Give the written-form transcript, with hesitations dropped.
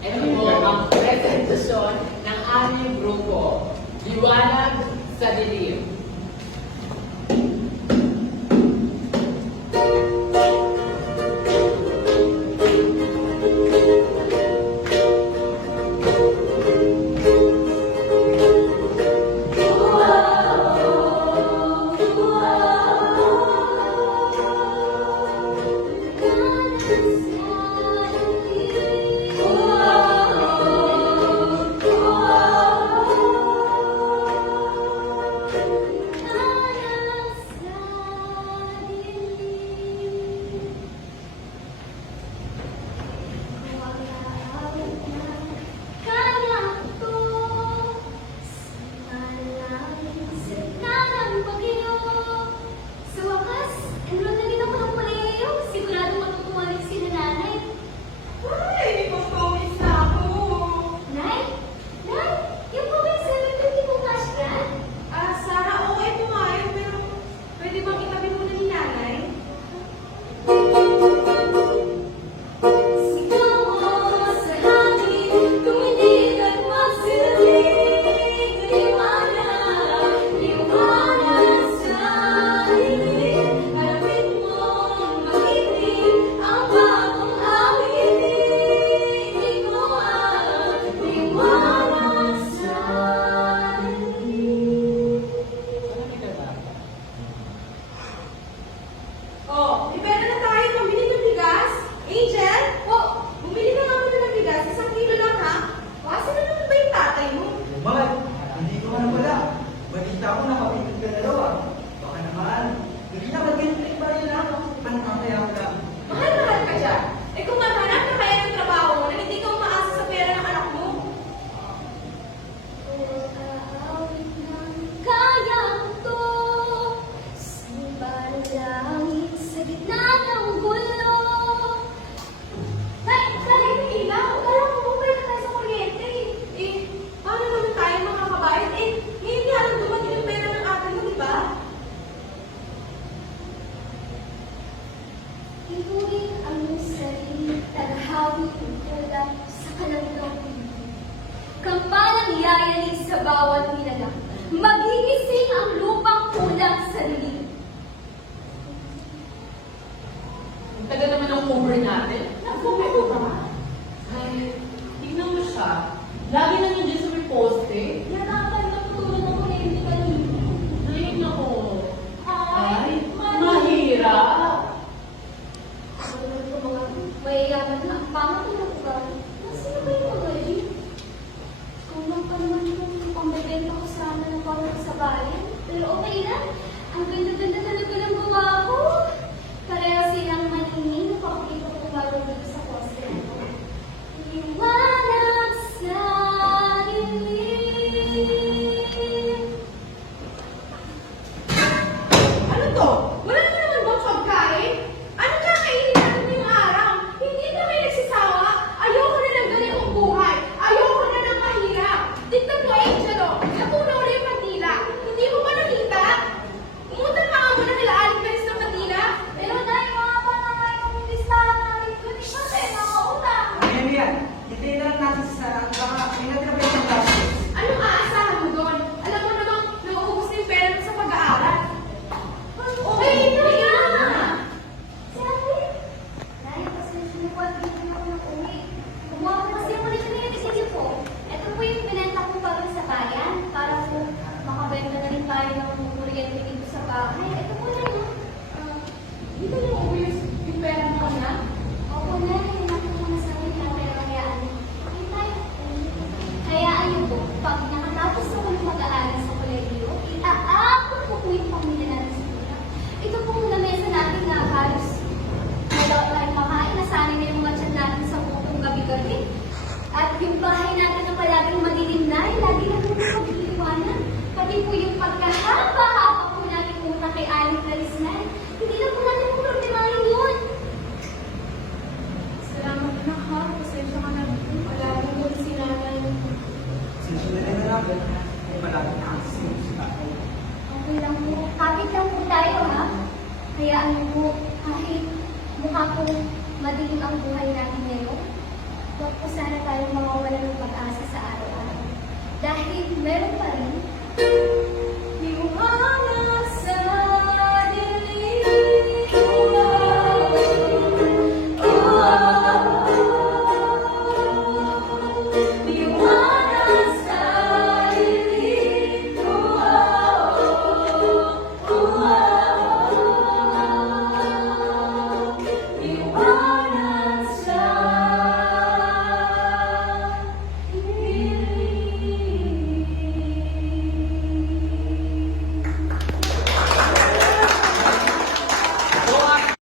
Ito po ang presentasyon ng aming grupo, Liwanag sa Dilim. Ituring ang iyong sarili, taghawi tulad sa kalagitang pinto. Kampalang yayanig sa bawat nilalang, magigising ang lupang kulang sa dilim. Ang taga naman ang cover natin. Nag-cover ka ba? Ay, tignan mo siya. Lagi na nandiyan sa may poste. Yanakan na tulad ng kuryente kanina. Ay, nako. Ay, mahirap. Mayayaman na ang pangatulog ba? Nasino ba yung mga yun? Kung lang pa naman yung pambebenta ko sana ng pawag sa bayan. Pero okay lang. Ang ganda-ganda talaga ng gawa ko. Pareho silang maningin. Napakita ko kung gagawin dito sa poste. Liwanag sa dilim. Ano to? Wala naman naman bang pagkain? Ano kakainin natin ngayong araw? Hindi kami nagsisawa. Ayoko na ng ganitong buhay. Ayoko na ng mahirap. Tignan mo, Angel, oh. Napuno ulit yung Manila. Hindi mo ba nakita? Umutan pa nga muna nila Aling Beres ng Manila. Pero dahil mga pa naman yung listahan namin dun, kasi mga utang. Ayan yan. Hintayin lang natin sa baka may natira pa yung plastic. Anong aasahan mo doon? Alam mo namang nauubos na yung pera mo sa pag-aaral. Okay, hindi na. Sabi, dahil pasensya na po at hindi na ako nag-uwi. Gumawa ko kasi yung ulit na yung isip ko. Ito po yung binenta ko pa rin sa bayan para po makabenta na rin tayo ng kuryente dito sa bahay. Ito po na yun. Hindi ka na uuwi yung pera mo na? Opo na, hinapin ko na sa akin na pero hayaan niyo. Hintay. Hayaan niyo po, pag nakatapos ako ng mag-aaral sa kolehiyo, iaabot ko po yung pamilya natin sa kuya. Ito po muna mesa natin na halos malaw tayong makain, nasanay na yung mga tiyan natin sa bukong gabi-gabi. At yung bahay natin na palaging madilim na, lagi na po pagliliwanag. Pati po yung pagkahaba-haba po natin muna kay Aling Clarisnay. Hindi na po natin po problemahin yun. Salamat na ha. Pasensya ka na. Wala rin mo si nanay. Sinusunod na natin. Ay malapit na ang sinusunod. Okay lang po. Kapit lang po tayo, ha? Hayaan niyo po, kahit mukha po madilim ang buhay natin ngayon, huwag po sana tayo nawawala ng pag-asa sa araw-araw. Dahil meron pa rin